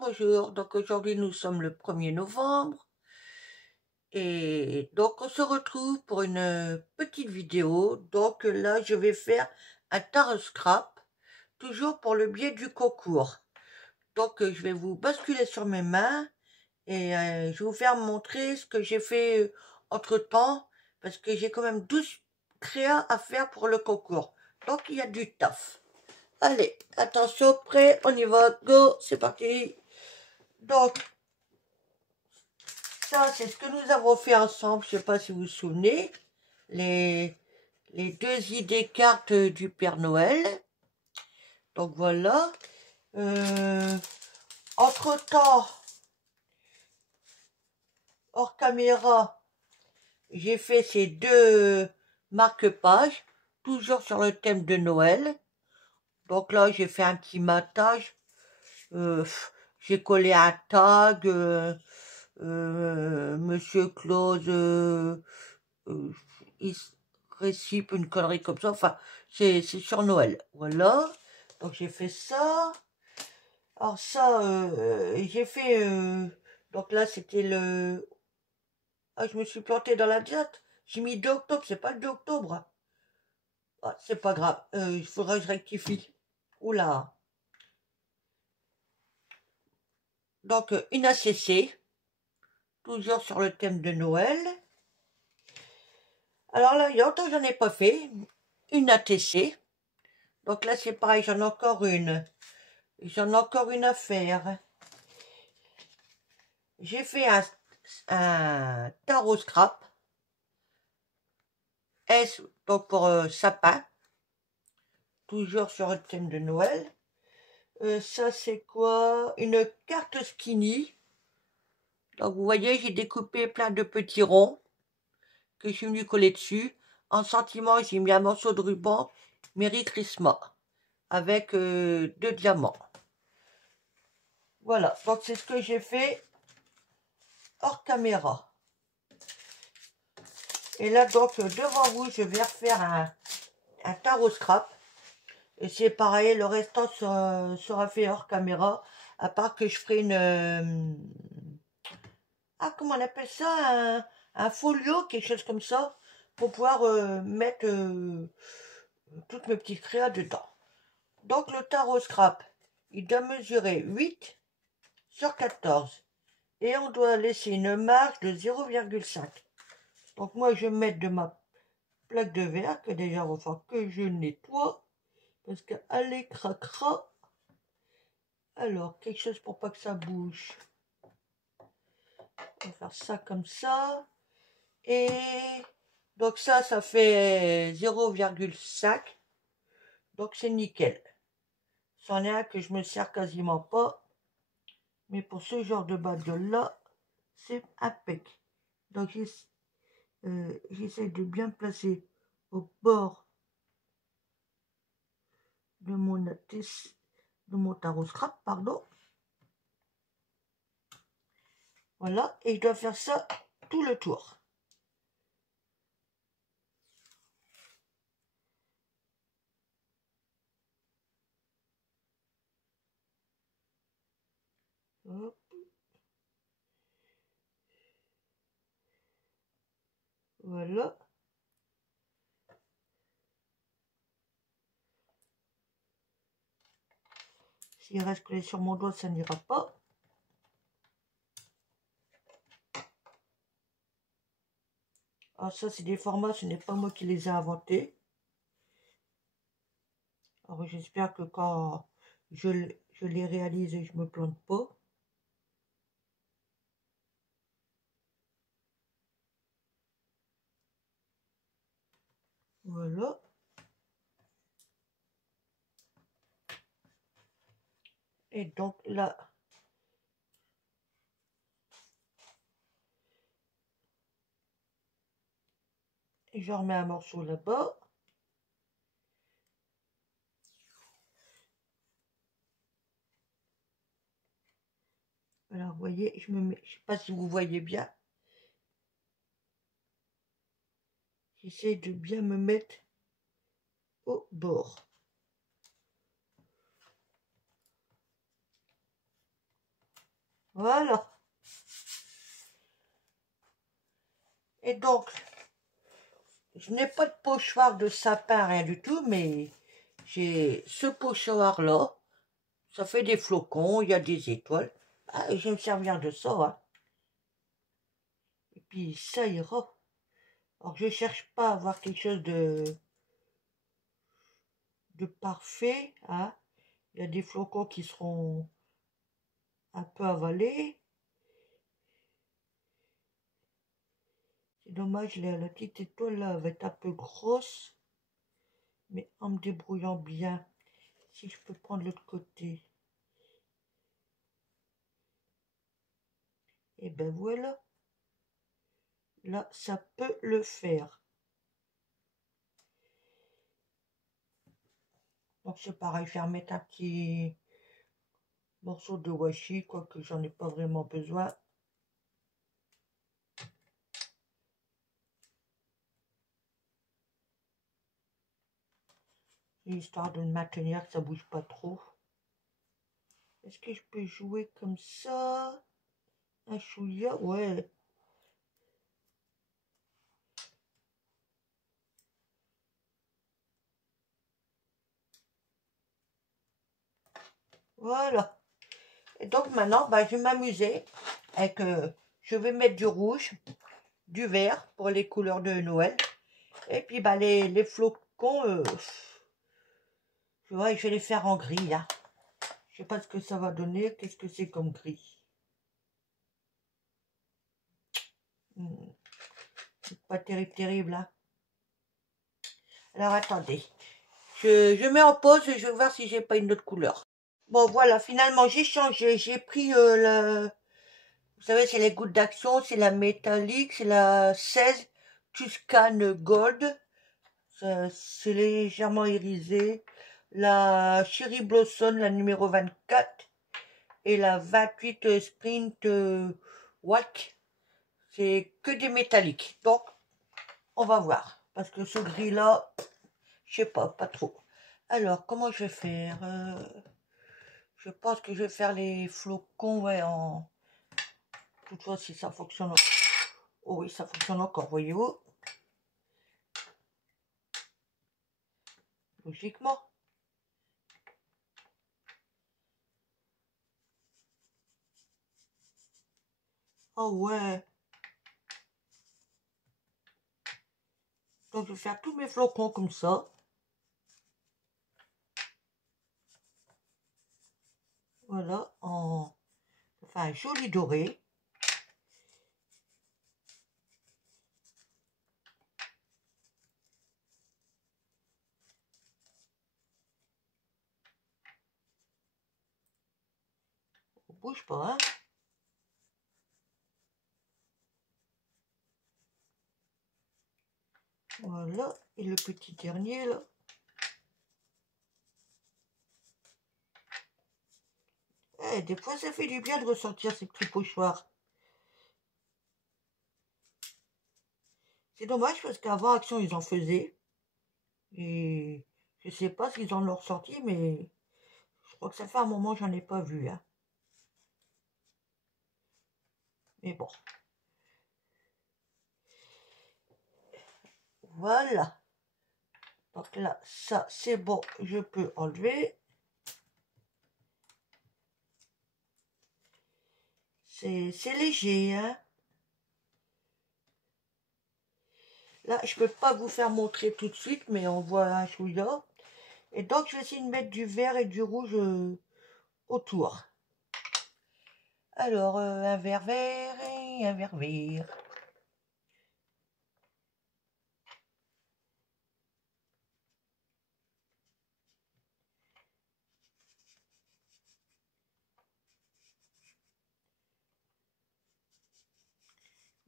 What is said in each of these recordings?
bonjour. Donc aujourd'hui nous sommes le 1er novembre et donc on se retrouve pour une petite vidéo. Donc là je vais faire un tarot scrap, toujours pour le biais du concours. Donc je vais vous basculer sur mes mains et je vais vous faire montrer ce que j'ai fait entre temps, parce que j'ai quand même 12 créas à faire pour le concours. Donc il y a du taf. Allez, attention, prêt, on y va, go, c'est parti. Donc, ça, c'est ce que nous avons fait ensemble, je ne sais pas si vous vous souvenez, les 2 idées cartes du Père Noël. Donc voilà. Entre-temps, hors caméra, j'ai fait ces 2 marque-pages, toujours sur le thème de Noël. Donc là, j'ai fait un petit matage. J'ai collé un tag, Monsieur Claus, il récipe une connerie comme ça. Enfin, c'est sur Noël. Voilà. Donc j'ai fait ça. Alors ça, j'ai fait... donc là, c'était le... Ah, je me suis planté dans la date. J'ai mis 2 octobre, c'est pas le 2 octobre. Ah, c'est pas grave. Il faudra que je rectifie. Oula. Donc, une ACC. Toujours sur le thème de Noël. Alors là, il y a longtemps que j'en ai pas fait. Une ATC. Donc là, c'est pareil, j'en ai encore une. J'en ai encore une à faire. J'ai fait un tarot scrap. S, donc pour sapin. Toujours sur le thème de Noël. Ça, c'est quoi? Une carte skinny. Donc vous voyez, j'ai découpé plein de petits ronds que je suis venu coller dessus. En sentiment, j'ai mis un morceau de ruban Merry Christmas avec 2 diamants. Voilà, donc c'est ce que j'ai fait hors caméra. Et là, donc, devant vous, je vais refaire un tarot scrap. Et c'est pareil, le restant sera fait hors caméra. À part que je ferai une... ah, comment on appelle ça? Un folio, quelque chose comme ça. Pour pouvoir mettre toutes mes petites créas dedans. Donc, le tarot scrap, il doit mesurer 8 sur 14. Et on doit laisser une marge de 0,5. Donc moi je vais mettre de ma plaque de verre que déjà on va faire que je nettoie. Parce qu'elle est cracra. Alors quelque chose pour pas que ça bouge. On va faire ça comme ça. Et donc ça fait 0,5. Donc c'est nickel. C'en est un que je me sers quasiment pas. Mais pour ce genre de bagnole là, c'est impec. Donc j'essaie de bien placer au bord de mon tarot scrap, pardon. Voilà, et je dois faire ça tout le tour. Hop. Voilà. S'il reste collé sur mon doigt, ça n'ira pas. Alors ça, c'est des formats, ce n'est pas moi qui les ai inventés. Alors j'espère que quand je les réalise, je me plante pas. Voilà. Et donc là, je remets un morceau là-bas. Alors, vous voyez, je me mets, je sais pas si vous voyez bien. J'essaie de bien me mettre au bord. Voilà. Et donc, je n'ai pas de pochoir de sapin, rien du tout, mais j'ai ce pochoir-là. Ça fait des flocons, il y a des étoiles. Ah, je vais me servir de ça, hein. Et puis, ça ira. Alors, je cherche pas à avoir quelque chose de parfait, hein. Il y a des flocons qui seront un peu avalés. C'est dommage, la petite étoile là va être un peu grosse. Mais en me débrouillant bien, si je peux prendre l'autre côté. Et ben voilà. Là, ça peut le faire. Donc c'est pareil, je vais remettre un petit morceau de washi, quoique j'en ai pas vraiment besoin. Histoire de maintenir que ça bouge pas trop. Est-ce que je peux jouer comme ça? Un chouïa? Ouais. Voilà. Et donc maintenant, bah, je vais m'amuser avec... je vais mettre du rouge, du vert pour les couleurs de Noël. Et puis bah, les flocons, je vais les faire en gris. Hein. Je sais pas ce que ça va donner. Qu'est-ce que c'est comme gris? Pas terrible, terrible. Hein. Alors attendez. Je mets en pause et je vais voir si j'ai pas une autre couleur. Bon voilà, finalement j'ai changé. J'ai pris vous savez, c'est les gouttes d'action, c'est la métallique, c'est la 16 Tuscan Gold. C'est légèrement irisé. La Cherry Blossom, la numéro 24. Et la 28 Sprint Wack. C'est que des métalliques. Donc, on va voir. Parce que ce gris-là, je sais pas, pas trop. Alors, comment je vais faire je pense que je vais faire les flocons, ouais, en... Toutefois, si ça fonctionne... Oh oui, ça fonctionne encore, voyez-vous. Logiquement. Oh ouais. Donc, je vais faire tous mes flocons comme ça. Voilà, en... Enfin, un joli doré. On bouge pas, hein. Voilà, et le petit dernier, là. Eh, des fois, ça fait du bien de ressentir ces petits pochoirs. C'est dommage parce qu'avant Action, ils en faisaient. Et je sais pas s'ils en ont ressorti, mais je crois que ça fait un moment que j'en ai pas vu. Hein. Mais bon. Voilà. Donc là, ça, c'est bon. Je peux enlever. C'est léger, hein. Là, je peux pas vous faire montrer tout de suite, mais on voit un chouïa. Et donc, je vais essayer de mettre du vert et du rouge autour. Alors, un vert vert et un vert vert.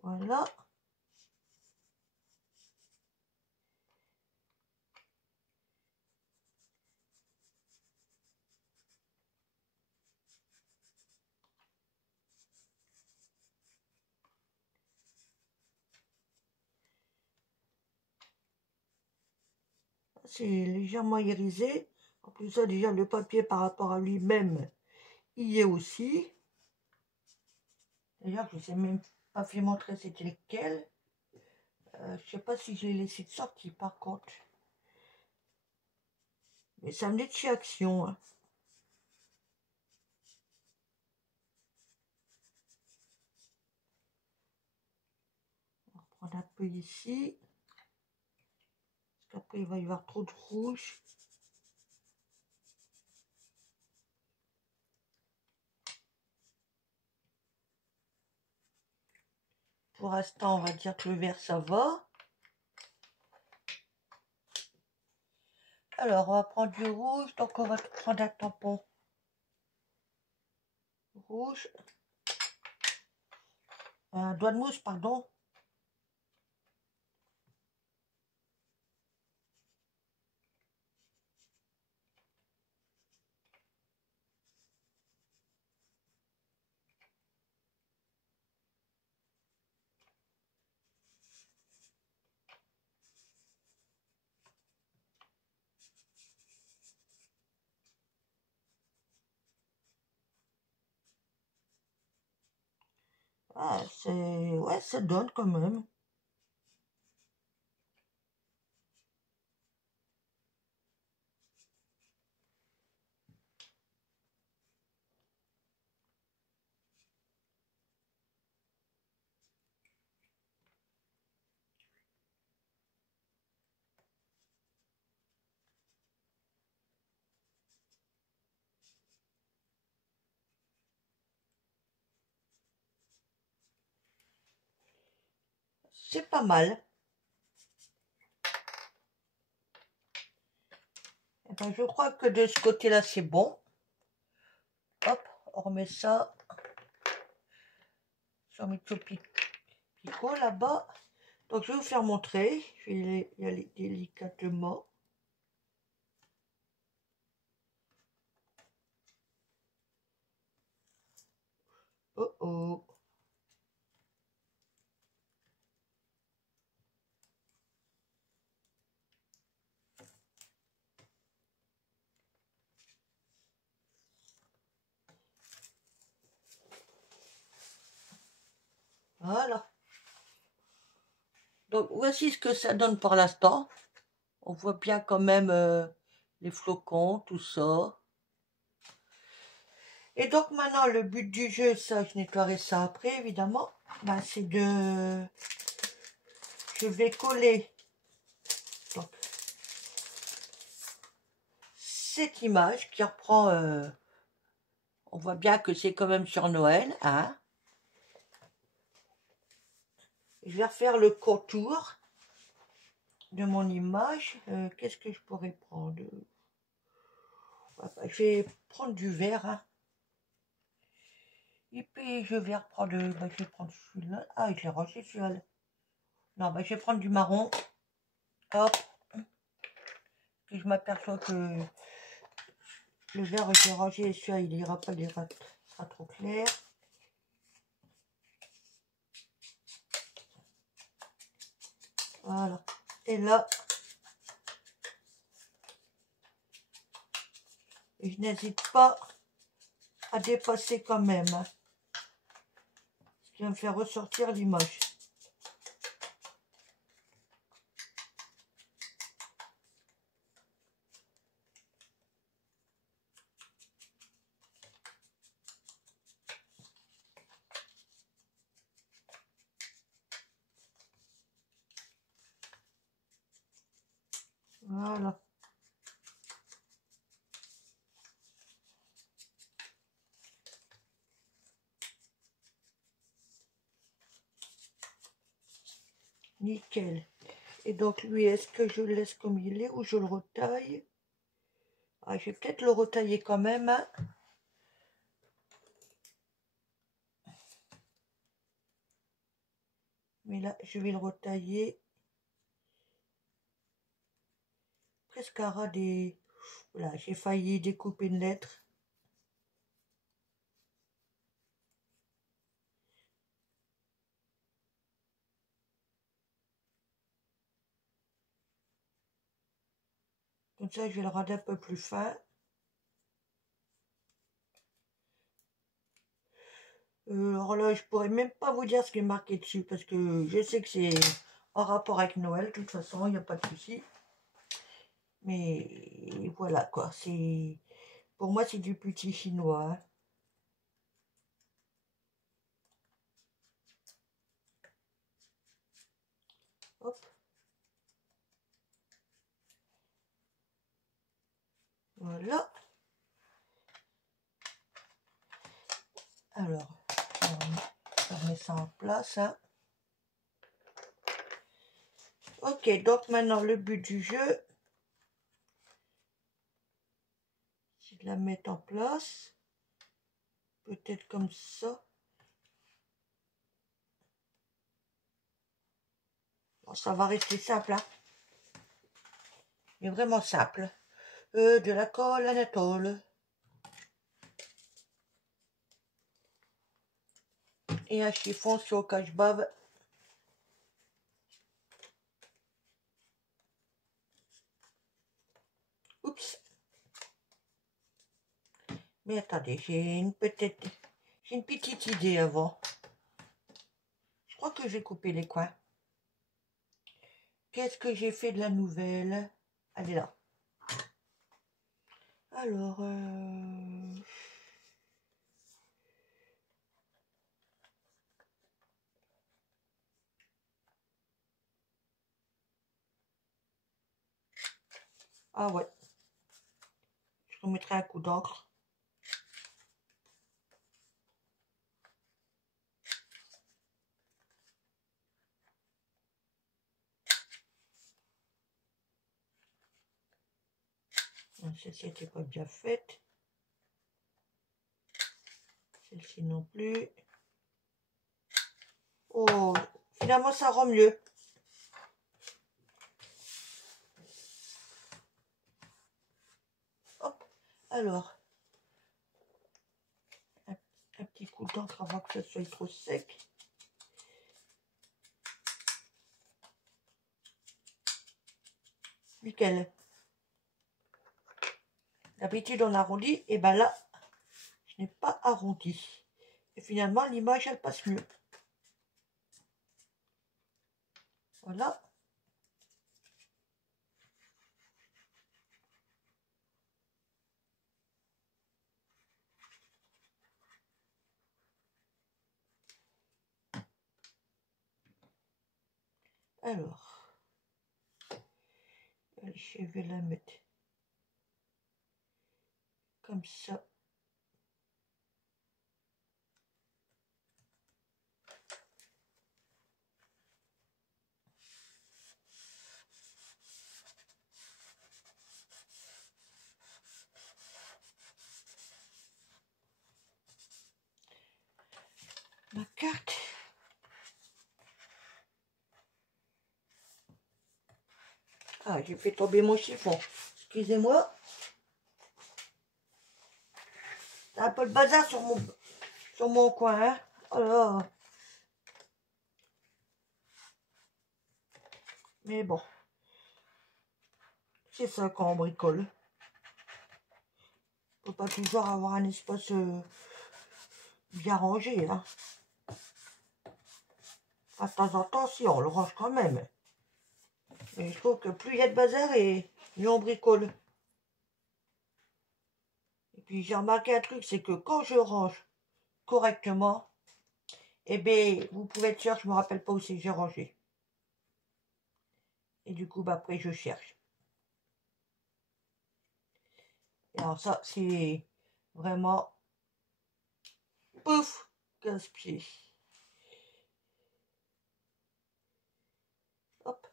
Voilà. C'est légèrement irisé. En plus, ça, déjà, le papier par rapport à lui-même, il y est aussi. D'ailleurs, je ne sais même pas fait montrer c'était lequel. Je sais pas si je l'ai laissé de sortie par contre. Mais ça venait de chez Action. Hein. On va prendre un peu ici. Parce qu'après il va y avoir trop de rouge. Pour l'instant, on va dire que le vert ça va. Alors, on va prendre du rouge. Donc, on va prendre un tampon rouge. Un doigt de mousse, pardon. Ah, ouais, ça donne quand même. C'est pas mal. Eh ben, je crois que de ce côté-là, c'est bon. Hop, on remet ça sur mes picot là-bas. Donc, je vais vous faire montrer. Je vais y aller délicatement. Oh oh. Voilà. Donc, voici ce que ça donne pour l'instant. On voit bien quand même les flocons, tout ça. Et donc maintenant, le but du jeu, ça, je nettoierai ça après, évidemment, ben, c'est de... Je vais coller donc, cette image qui reprend... on voit bien que c'est quand même sur Noël, hein. Je vais refaire le contour de mon image. Qu'est-ce que je pourrais prendre? Je vais prendre du vert, hein. Et puis je vais reprendre... Ben, je vais prendre celui-là. Ah, je l'ai rangé celui-là. Non, ben, je vais prendre du marron. Hop. Et je m'aperçois que le vert que j'ai rangé, celui-là, il ira pas, il sera trop clair. Voilà. Et là, je n'hésite pas à dépasser quand même. Hein, ce qui va me faire ressortir l'image. Voilà. Nickel. Et donc lui, est-ce que je le laisse comme il est ou je le retaille? Ah, je vais peut-être le retailler quand même. Hein. Mais là, je vais le retailler presque à ras des... Voilà, j'ai failli découper une lettre. Comme ça, je vais le rendre un peu plus fin. Alors là, je pourrais même pas vous dire ce qui est marqué dessus parce que je sais que c'est en rapport avec Noël. De toute façon, il n'y a pas de souci. Mais voilà quoi. C'est pour moi, c'est du petit chinois. Hein. Hop. Voilà. Alors, on remet ça en place. Hein. Ok, donc maintenant le but du jeu, c'est de la mettre en place. Peut-être comme ça. Bon, ça va rester simple. Hein. Mais vraiment simple. De la colle Anatole. Et un chiffon sur cache-bave. Oups. Mais attendez, j'ai une petite idée avant. Je crois que j'ai coupé les coins. Qu'est-ce que j'ai fait de la nouvelle? Elle est là. Alors, ah ouais. Je remettrai un coup d'encre. Celle-ci n'était pas bien faite. Celle-ci non plus. Oh, finalement ça rend mieux. Hop, alors. Un petit coup d'encre avant que ça soit trop sec. Nickel. D'habitude on arrondit, et ben là, je n'ai pas arrondi. Et finalement l'image elle passe mieux. Voilà. Alors, je vais la mettre comme ça. Ma carte. Ah, j'ai fait tomber mon chiffon. Excusez-moi. C'est un peu le bazar sur mon coin. Hein. Alors. Mais bon. C'est ça quand on bricole. Faut pas toujours avoir un espace bien rangé. Hein. Enfin, de temps en temps, si, on le range quand même. Mais je trouve que plus il y a de bazar et mieux on bricole. Et puis j'ai remarqué un truc, c'est que quand je range correctement, eh bien, vous pouvez être sûr, je me rappelle pas où c'est que j'ai rangé. Et du coup, bah, après, je cherche. Et alors ça, c'est vraiment pouf, casse-pied. Hop.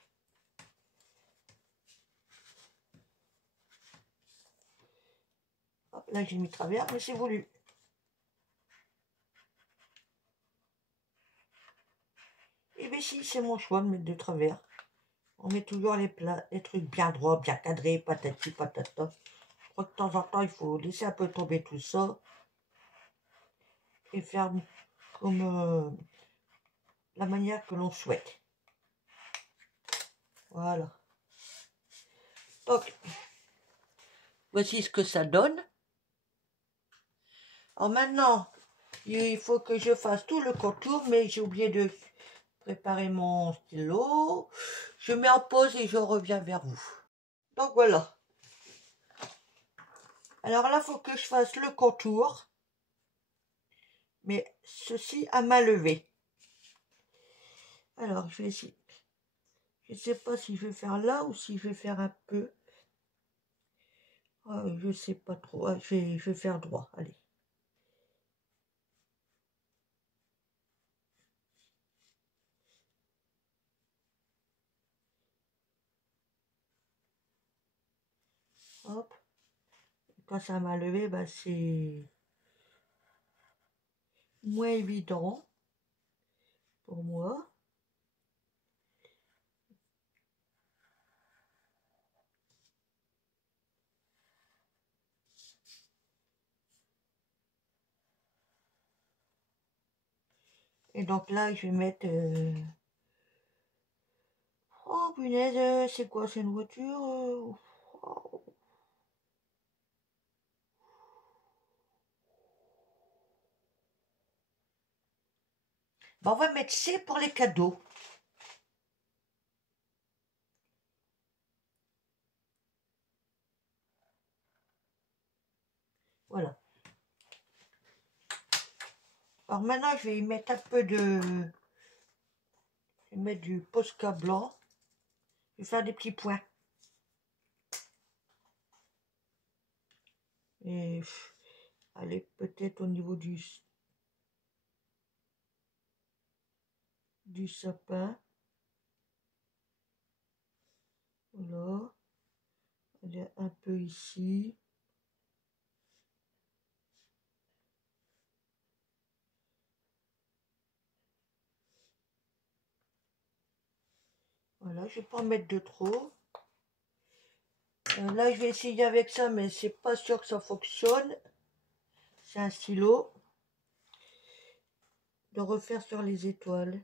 Hop, là j'ai mis travers, mais c'est voulu. Et bien si, c'est mon choix de mettre de travers. On met toujours les trucs bien droits, bien cadrés, patati patata. Je crois que de temps en temps, il faut laisser un peu tomber tout ça. Et faire comme la manière que l'on souhaite. Voilà. Donc, voici ce que ça donne. Alors maintenant, Il faut que je fasse tout le contour, mais j'ai oublié de préparer mon stylo. Je mets en pause et je reviens vers vous. Donc voilà. Alors là, il faut que je fasse le contour. Mais ceci à main levée. Alors, je vais essayer. Je ne sais pas si je vais faire là ou si je vais faire un peu. Je ne sais pas trop. Je vais faire droit. Allez. Hop. Quand ça m'a levé, bah, c'est moins évident pour moi. Et donc là, je vais mettre... Oh punaise, c'est quoi? C'est une voiture? Oh. Bah, on va mettre C pour les cadeaux. Voilà. Alors maintenant, je vais y mettre un peu de... Je vais mettre du Posca blanc. Je vais faire des petits points. Et allez, peut-être au niveau du sapin. Voilà. Allez, un peu ici. Voilà, je vais pas en mettre de trop. Là, je vais essayer avec ça, mais c'est pas sûr que ça fonctionne. C'est un stylo. De refaire sur les étoiles.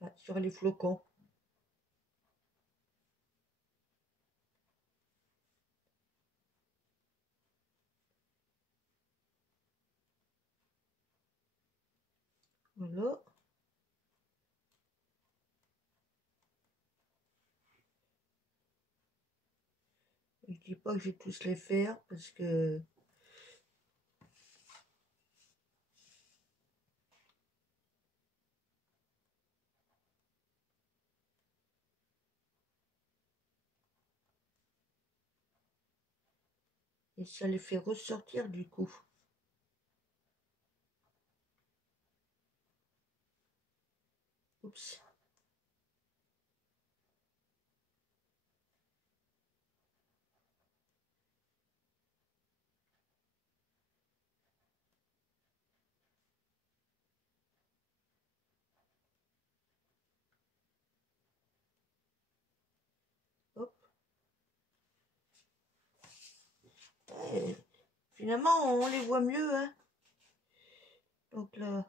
Enfin, sur les flocons. Voilà. Je dis pas que je vais tous les faire parce que et ça les fait ressortir du coup. Oups. Hop. Et finalement, on les voit mieux, hein. Donc là,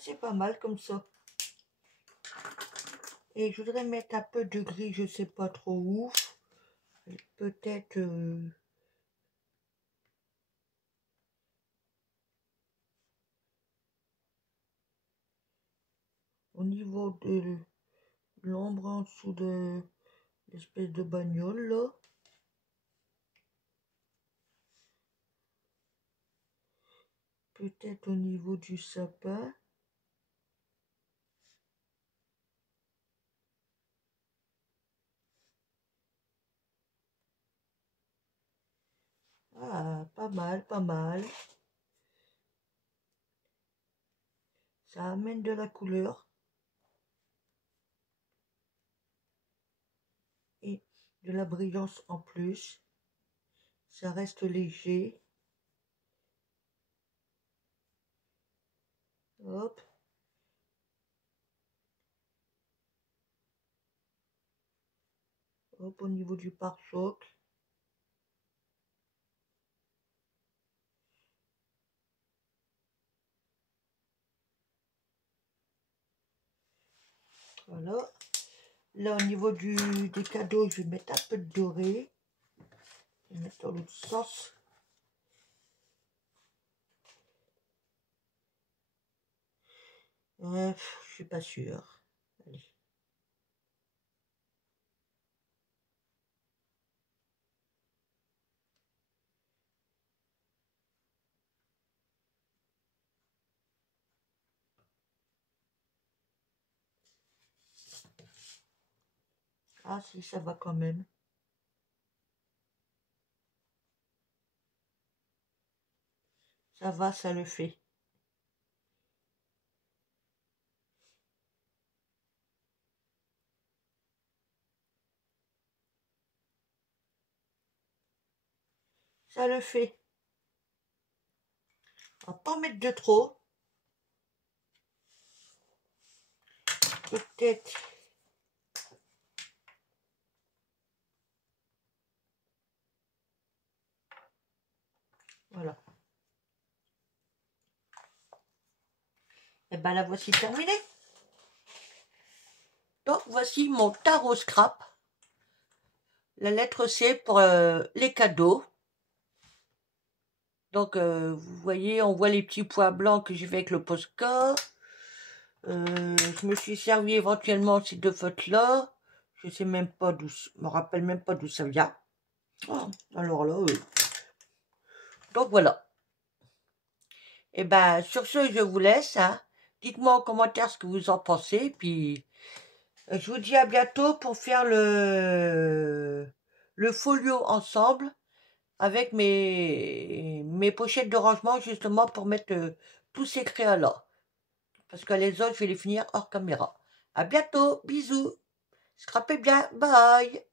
c'est pas mal comme ça. Et je voudrais mettre un peu de gris, je sais pas trop où. Peut-être au niveau de l'ombre en dessous de l'espèce de bagnole là. Peut-être au niveau du sapin. Ah, pas mal, pas mal. Ça amène de la couleur. Et de la brillance en plus. Ça reste léger. Hop. Hop, au niveau du pare-choc. Voilà. Là, au niveau des cadeaux, je vais mettre un peu de doré. Je vais mettre dans l'autre sens. Je suis pas sûre. Allez. Ah si, ça va quand même. Ça va, ça le fait. Ça le fait. On va pas en mettre de trop. Peut-être. Voilà. Et ben la voici terminée. Donc voici mon tarot scrap. La lettre C pour les cadeaux. Donc vous voyez, on voit les petits points blancs que j'ai fait avec le Posca. Je me suis servi éventuellement ces deux photos-là. Je sais même pas d'où, je me rappelle même pas d'où ça vient. Oh, alors là, donc voilà. Et ben sur ce, je vous laisse. Hein. Dites-moi en commentaire ce que vous en pensez. Puis je vous dis à bientôt pour faire le folio ensemble avec mes pochettes de rangement justement pour mettre tous ces créas-là. Parce que les autres, je vais les finir hors caméra. À bientôt, bisous. Scrapez bien, bye.